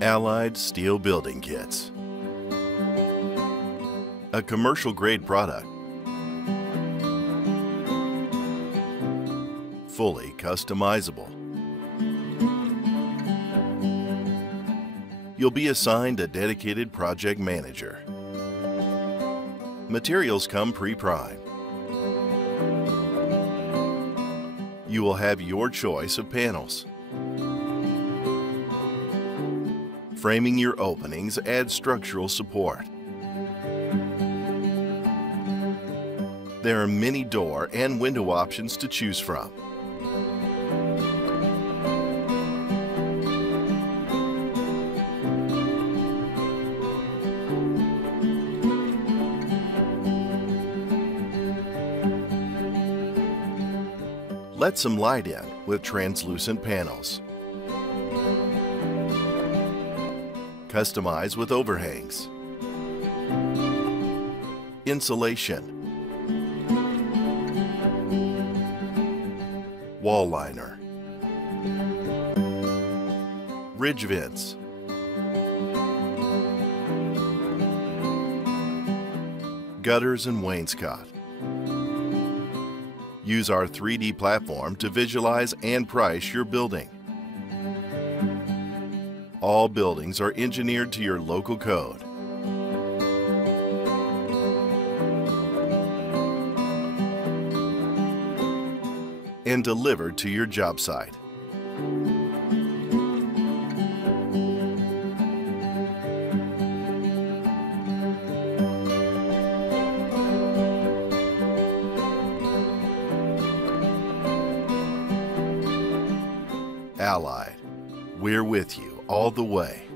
Allied Steel Building Kits. A commercial-grade product. Fully customizable. You'll be assigned a dedicated project manager. Materials come pre-primed. You will have your choice of panels. Framing your openings adds structural support. There are many door and window options to choose from. Let some light in with translucent panels. Customize with overhangs. Insulation. Wall liner. Ridge vents. Gutters and wainscot. Use our 3D platform to visualize and price your building. All buildings are engineered to your local code. And delivered to your job site. Allied, we're with you all the way.